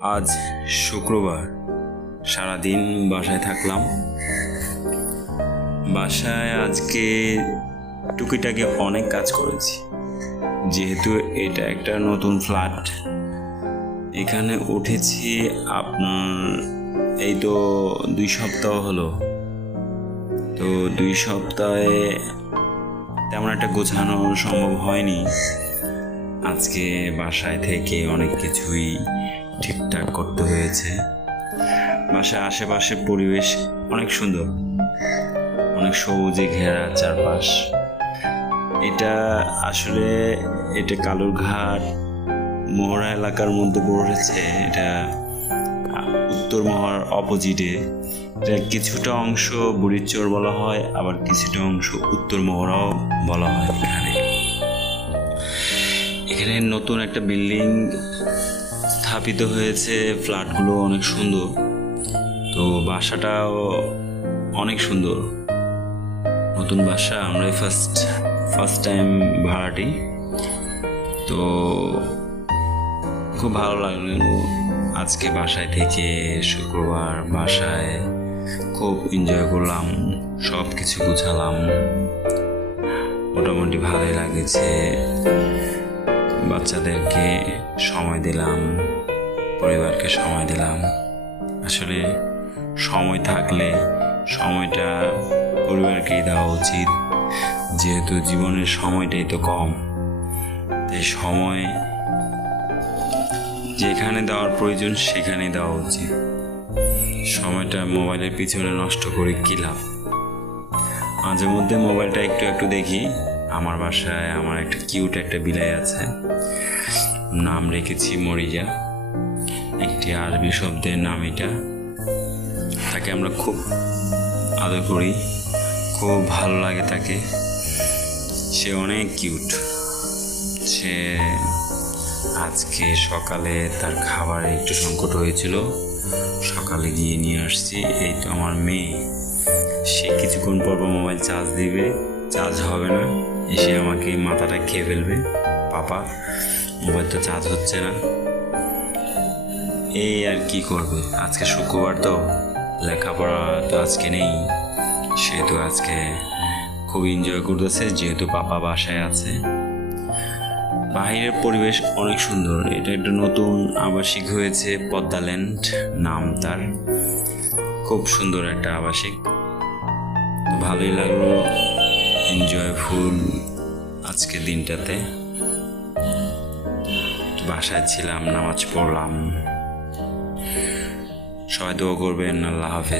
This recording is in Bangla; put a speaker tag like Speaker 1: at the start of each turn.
Speaker 1: আজ শুক্রবার। সারাদিন বাসায় থাকলাম। বাসায় আজকে টুকিটাকি অনেক কাজ করেছি। যেহেতু এটা একটা নতুন ফ্ল্যাট। এখানে উঠেছি আপনার, এই তো দুই সপ্তাহ হলো। তো দুই সপ্তাহে তেমন একটা গোছানো সম্ভব হয়নি। আজকে বাসায় থেকে অনেক কিছুই ঠিকঠাক করতে হয়েছে। বাসার আশেপাশে পরিবেশ অনেক সুন্দর। অনেক সবুজে ঘেরা চারপাশ। এটা আসলে এটা কালুরঘাট মোহরা এলাকার মধ্যে পড়েছে। এটা উত্তর মহার অপোজিটে। এটা কিছুটা অংশ বুড়িচর বলা হয়, আবার কিছুটা অংশ উত্তর মহড়াও বলা হয় এখানে। এখানে নতুন একটা বিল্ডিং স্থাপিত হয়েছে, ফ্ল্যাটগুলো অনেক সুন্দর। তো বাসাটাও অনেক সুন্দর। নতুন বাসা, আমরাই ফার্স্ট ফার্স্ট টাইম ভাড়াটি। তো খুব ভালো লাগল আজকে বাসায় থেকে শুক্রবার বাসায় খুব এনজয় করলাম সব কিছু গুছালাম। মোটামুটি ভালোই লাগেছে। বাচ্চাদেরকে সময় দিলাম, পরিবারকে সময় দিলাম। আসলে সময় থাকলে সময়টা পরিবারকেই দেওয়া উচিত। যেহেতু জীবনের সময়টাই তো কম, তাই সময় যেখানে দেওয়ার প্রয়োজন সেখানেই দেওয়া উচিত। সময়টা মোবাইলের পিছনে নষ্ট করে কী লাভ? মাঝে মধ্যে মোবাইলটা একটু একটু দেখি আমার বাসায় আমার একটা কিউট একটা বিলাই আছে। নাম রেখেছি মরিজা একটি আরবি শব্দের নাম এটা। তাকে আমরা খুব আদর করি। খুব ভালো লাগে তাকে। সে অনেক কিউট সে আজকে সকালে তার খাবারে একটু সংকট হয়েছিল। সকালে গিয়ে নিয়ে আসছি। এই তো আমার মেয়ে। সে কিছুক্ষণ পর মোবাইল চার্জ দিবে। চার্জ হবে না। এসে আমাকে মাথাটা খেয়ে ফেলবে। পাপা, মোবাইল তো চার্জ হচ্ছে না। এই আর কি করবে? আজকে শুক্রবার তো, লেখাপড়া তো আজকে নেই। সেহেতু আজকে খুব এনজয় করতেছে, যেহেতু পাপা বাসায় আছে। বাহিরের পরিবেশ অনেক সুন্দর। এটা একটা নতুন আবাসিক হয়েছে পদ্মাল্যান্ড নাম তার। খুব সুন্দর একটা আবাসিক। ভালোই লাগল। এনজয়ফুল আজকে দিনটাতে। বাসায় ছিলাম নামাজ পড়লাম। সবাই দোয়া করবেন আল্লাহ হাফেজ।